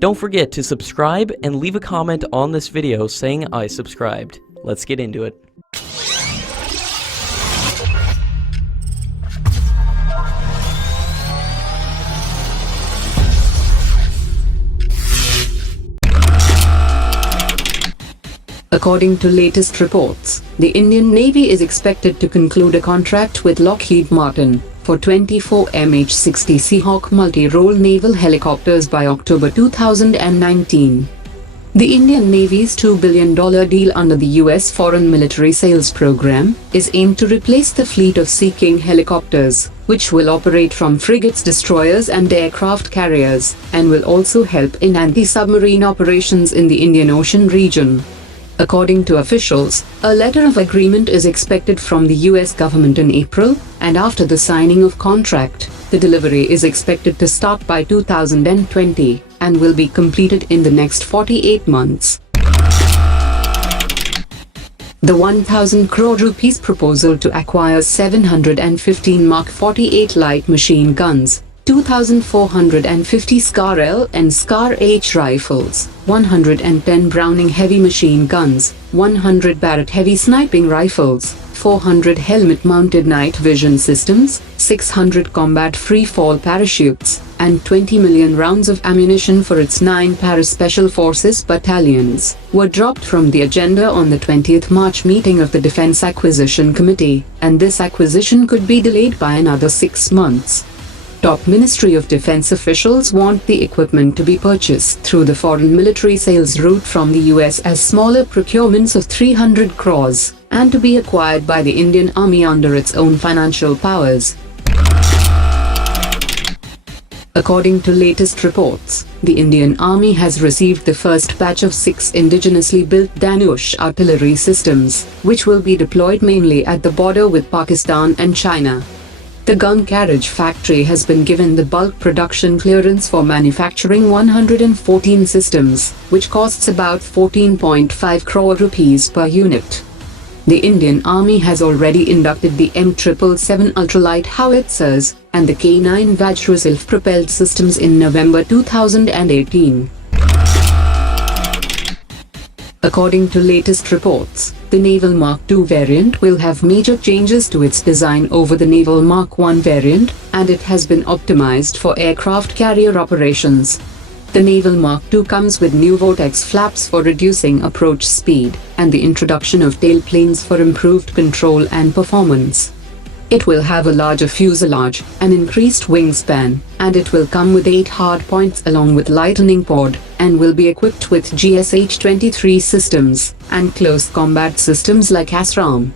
Don't forget to subscribe and leave a comment on this video saying I subscribed. Let's get into it. According to latest reports, the Indian Navy is expected to conclude a contract with Lockheed Martin for 24 MH-60 Seahawk multi-role naval helicopters by October 2019. The Indian Navy's $2 billion deal under the U.S. Foreign Military Sales Program is aimed to replace the fleet of Sea King helicopters, which will operate from frigates, destroyers and aircraft carriers, and will also help in anti-submarine operations in the Indian Ocean region. According to officials, a letter of agreement is expected from the US government in April, and after the signing of contract, the delivery is expected to start by 2020 and will be completed in the next 48 months. The 1,000 crore rupees proposal to acquire 715 Mark 48 light machine guns, 2,450 SCAR-L and SCAR-H rifles, 110 Browning heavy machine guns, 100 Barrett heavy sniping rifles, 400 helmet-mounted night vision systems, 600 combat free-fall parachutes, and 20 million rounds of ammunition for its 9 Para-Special Forces battalions were dropped from the agenda on the 20th March meeting of the Defense Acquisition Committee, and this acquisition could be delayed by another 6 months. Top Ministry of Defense officials want the equipment to be purchased through the foreign military sales route from the US as smaller procurements of 300 crores, and to be acquired by the Indian Army under its own financial powers. According to latest reports, the Indian Army has received the first batch of 6 indigenously built Dhanush artillery systems, which will be deployed mainly at the border with Pakistan and China. The gun carriage factory has been given the bulk production clearance for manufacturing 114 systems, which costs about 14.5 crore rupees per unit. The Indian Army has already inducted the M777 ultralight howitzers and the K9 Vajra self-propelled systems in November 2018. According to latest reports, the Naval Mark II variant will have major changes to its design over the Naval Mark I variant, and it has been optimized for aircraft carrier operations. The Naval Mark II comes with new vortex flaps for reducing approach speed, and the introduction of tailplanes for improved control and performance. It will have a larger fuselage, an increased wingspan, and it will come with 8 hardpoints along with lightning pod, and will be equipped with GSH-23 systems, and close combat systems like ASRAAM.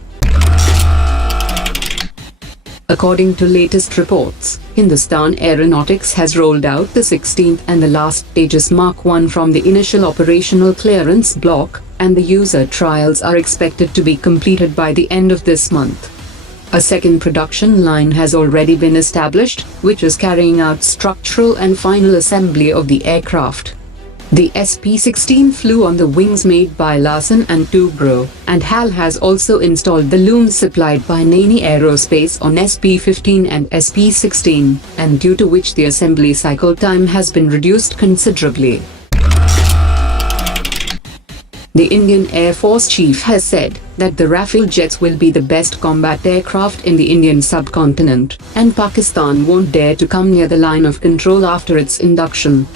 According to latest reports, Hindustan Aeronautics has rolled out the 16th and the last Tejas Mark I from the initial operational clearance block, and the user trials are expected to be completed by the end of this month. A second production line has already been established, which is carrying out structural and final assembly of the aircraft. The SP-16 flew on the wings made by Larsen & Toubro, and HAL has also installed the looms supplied by Naini Aerospace on SP-15 and SP-16, and due to which the assembly cycle time has been reduced considerably. The Indian Air Force Chief has said that the Rafale jets will be the best combat aircraft in the Indian subcontinent, and Pakistan won't dare to come near the line of control after its induction.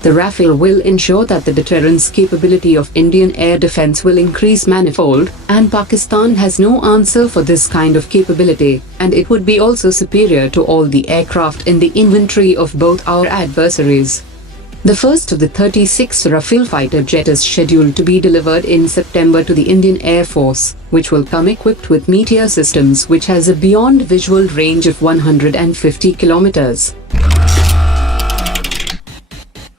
The Rafale will ensure that the deterrence capability of Indian air defense will increase manifold, and Pakistan has no answer for this kind of capability, and it would be also superior to all the aircraft in the inventory of both our adversaries. The first of the 36 Rafale fighter jet is scheduled to be delivered in September to the Indian Air Force, which will come equipped with Meteor systems, which has a beyond visual range of 150 kilometers.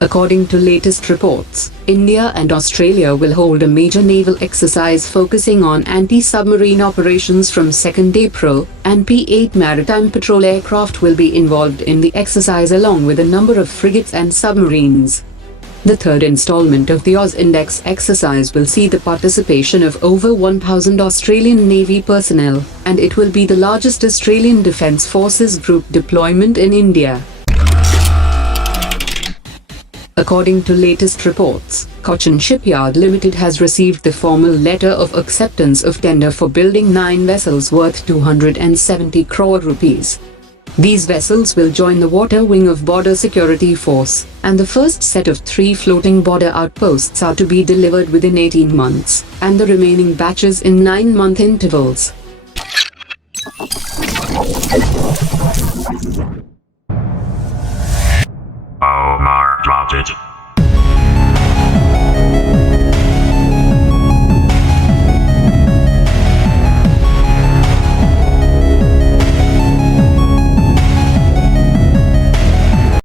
According to latest reports, India and Australia will hold a major naval exercise focusing on anti-submarine operations from 2nd April, and P-8 maritime patrol aircraft will be involved in the exercise along with a number of frigates and submarines. The third installment of the AUS-Index exercise will see the participation of over 1,000 Australian Navy personnel, and it will be the largest Australian Defence Forces group deployment in India. According to latest reports, Cochin Shipyard Limited has received the formal letter of acceptance of tender for building 9 vessels worth 270 crore rupees. These vessels will join the water wing of Border Security Force, and the first set of 3 floating border outposts are to be delivered within 18 months, and the remaining batches in 9-month intervals.